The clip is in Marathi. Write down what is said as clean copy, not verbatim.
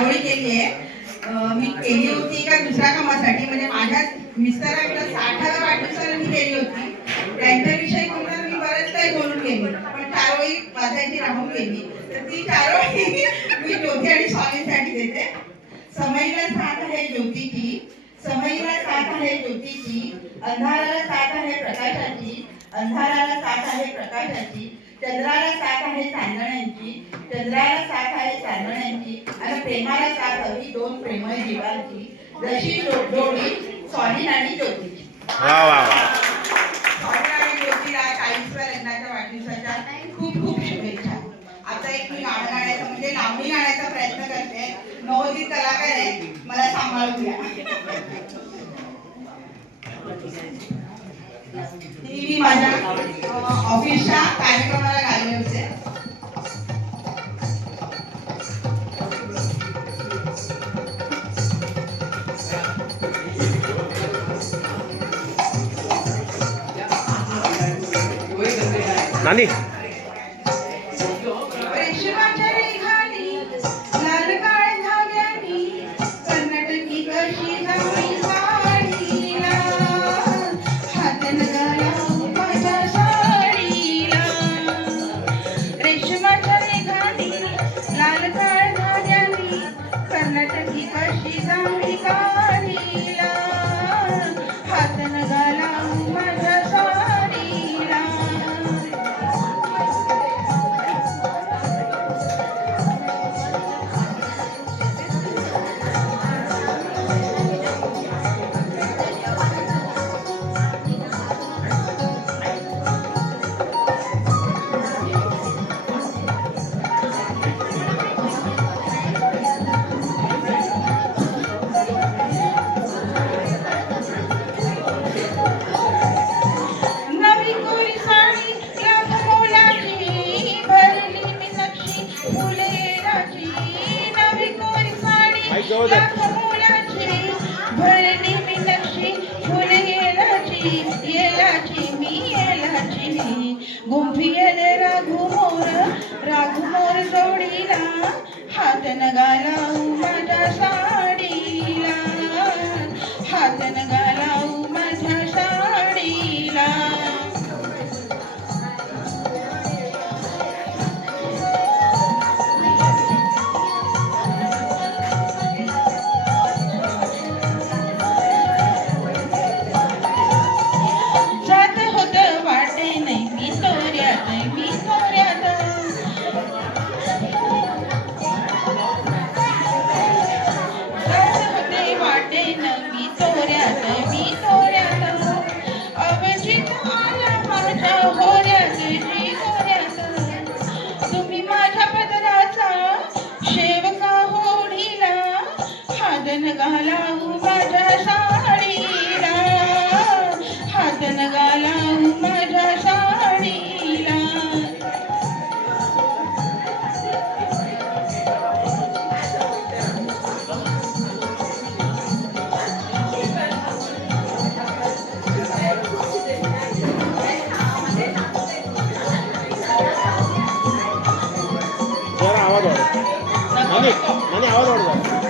चारोळी केली आहे. मी केली होती एका दुसऱ्या कामासाठी, म्हणजे माझ्या मिस्टरांच्या 60व्या वाढदिवसाला मी केली होती. त्यांच्याविषयी बोलताना मी बरेच काही बोलून गेली, पण चारोळी वाजायची राहून गेली. तर ती चारोळी मी ज्योती आणि स्वामींसाठी देते. समईला साथ आहे ज्योतीची, समईला साथ आहे ज्योतीची, अंधाराला साथ आहे प्रकाशाची, अंधाराला साथ आहे प्रकाशाची, चंद्राला साथ आहे चांदण्यांची, चंद्राला साथ आहे चांदण्यांची, आणि प्रेमाला साथ हवी दोन प्रेमळ जीवांची, जशी जोडी स्वामी आणि ज्योतीची. वा वा वा. स्वामी आणि ज्योतीला 40व्या लग्नाच्या वाढदिवसाच्या खूप खूप शुभेच्छा. आता एक मी गाणं गाण्याचा म्हणजे लावणी गाण्याचा प्रयत्न करते. नवोदित कलाकार आहे, मला सांभाळून घ्या. मी माझ्या ऑफिसच्या कार्यक्रमाला गायले होते. नानी रेशमाच्या रेघांनी लाल काळ्या धाग्यांनी कर्नाटकी कशी जामी साडीला, हात नगाला माझ्या साडीला. रेशमाच्या रेघांनी लाल काळ्या धाग्यांनी कर्नाटकी कशी जामी साडीला, हात नगाला माझ्या साडीला. भरली मी नक्षी फुल येलाची मी येलाची, गुंफी येले राघू मोर जोडीला, हात नगाला माझ्या साडीला, हात नगाला माझ्या साडीला. तुम्ही माझ्या पदराचा शेवका होडीला, हात नगाला माझ्या साडीला, हात नगाला माझ्या साडीला. आवाज वाढव. नानी आवाज वाढव.